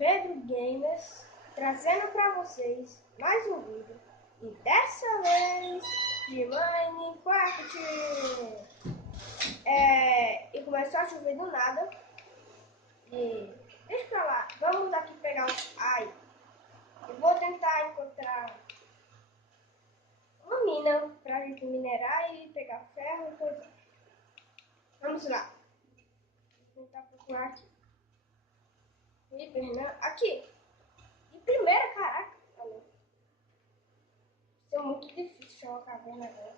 Pedro Gamers, trazendo para vocês mais um vídeo, e dessa vez de Minecraft. E começou a chover do nada, e deixa pra lá, vamos aqui pegar um... Ai, eu vou tentar encontrar uma mina pra gente minerar e pegar ferro e coisa. Vamos lá, vou tentar procurar aqui. Aqui. E primeiro, caraca, isso é muito difícil achar uma caverna agora.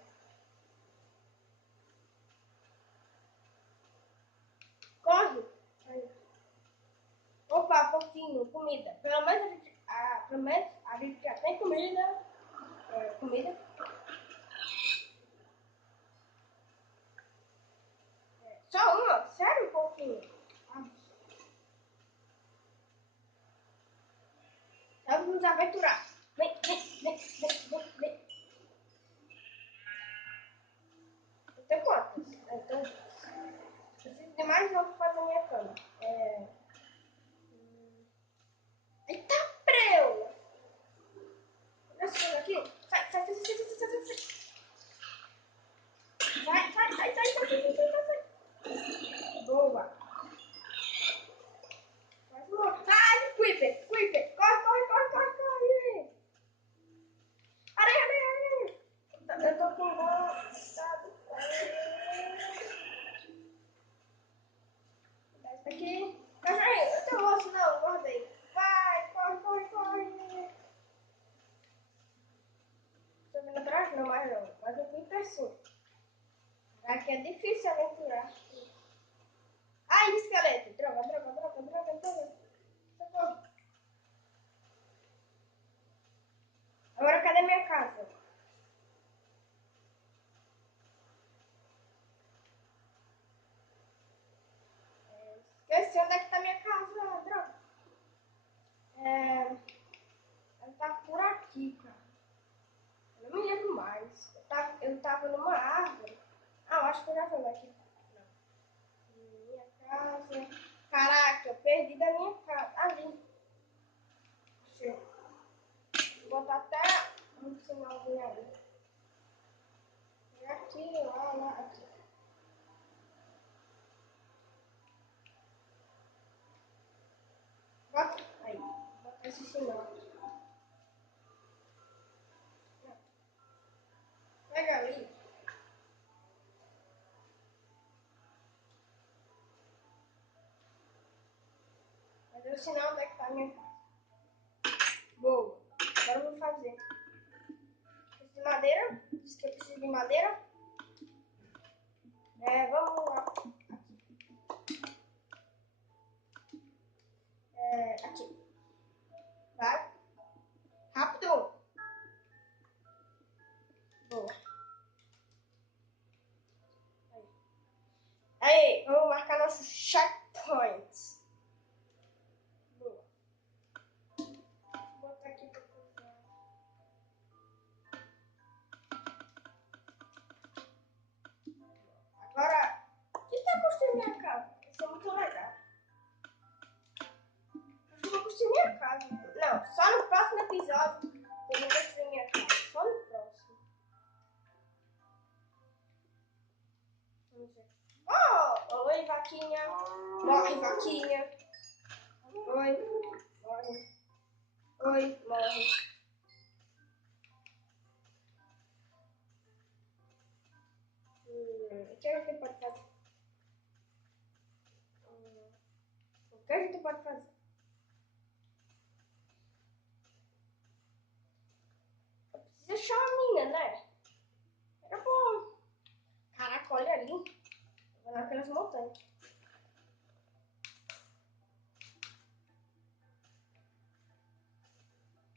Corre! Aí. Opa, pouquinho, comida. Pelo menos a gente já tem comida. Comida. Só uma? Sério, pouquinho? Ah, vamos nos aventurar. Vem, vem, vem, vem, vem, vem. Eu tenho quantas? Eu tenho duas. Preciso de mais uma para fazer minha cama. Eita, preu! Olha essa coisa aqui. Sai, sai, sai, sai, sai, sai, sai, sai. Sai, sai, sai, sai, sai, sai, sai, sai, sai. Boa. Mais uma. Ai, Creeper, Creeper. Corre, corre, corre, corre, corre. Areia, areia, areia. Eu tô com gostado. Dá isso aqui. Cachorrinho, eu tenho osso não, guardei. Vai, corre, corre, corre. Tô vindo atrás não, mas não. Mas eu fui pra cima. Aqui é difícil aventurar. Ai, esqueleto. Droga, droga, droga, droga, droga. Socorro. Agora cadê minha casa? Esqueci onde é que tá minha casa, droga. Ela tá por aqui, cara. Eu não me lembro mais. Eu tava numa árvore. Ah, eu acho que eu já fui aqui. Não. Minha casa. Caraca, eu perdi da minha casa. Ali. Deixa eu botar até um sinalzinho ali. Aqui, lá, lá, aqui. Bota aí. Bota esse sinal. Pega ali. Mas o sinal onde é que tá a minha casa. Boa. Agora eu vou fazer. Preciso de madeira. Diz que eu preciso de madeira. Vamos lá. Aqui. Vai. Rápido. Boa. Aí. Aí, vamos marcar nosso checkpoint. Boa. Vou botar aqui pra cozinhar. Agora, quem tá construindo minha casa? Isso é muito legal. Eu vou construir minha casa. Não, só no próximo episódio eu vou construir minha casa. Só no próximo. Vamos ver. Oh, oi, vaquinha. Morre, vaquinha. Oi, morre. Oi, morre. O que a gente pode fazer? O que a gente pode fazer? Eu preciso achar uma mina, né? Era bom. Caraca, olha ali. Vou naquelas montanhas.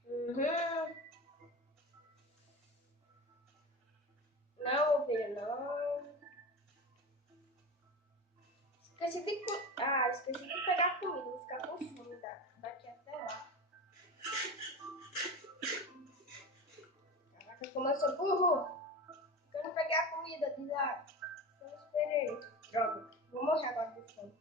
Uhum. Não, ovelha, não. Esqueci de pegar comida. Vou ficar com fome daqui até lá. Caraca, como eu sou burro. Eu não peguei a comida de lá. Eu não esperei. Droga. Vou morrer agora de fome.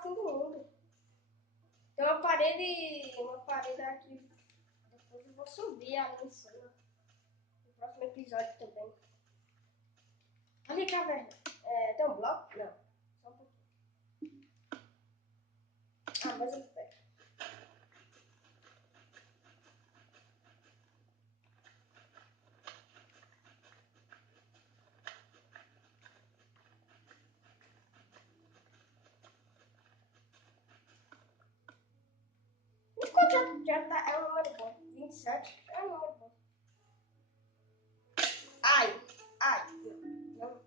o fim do mundo. Tem uma parede aqui. Depois eu vou subir ali em cima. No próximo episódio também. Ali, caverna. Tem um bloco? Não. Só um pouquinho. Mas eu pego. Mas quanto já tá? É um número bom. 27 é um número bom. Ai. Não.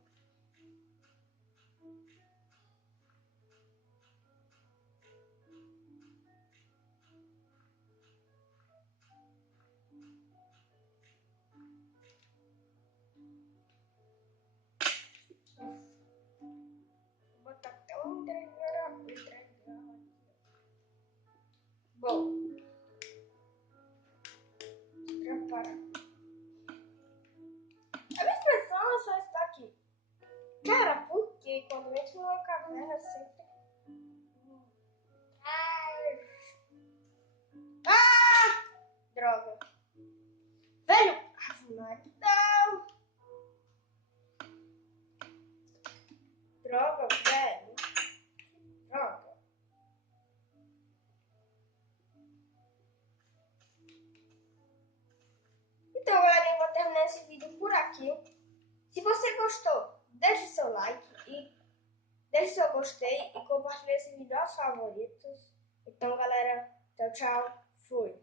Vou botar até um entregar aqui. Bom, se prepara. A minha expressão só está aqui. Cara, por que quando eu entro numa caverna sempre. Droga. Velho! Não. Droga, velho. Droga. Então, galera, eu vou terminar esse vídeo por aqui. Se você gostou, deixe seu like e deixe seu gostei e compartilhe esse vídeo aos favoritos. Então, galera, tchau, tchau. Fui.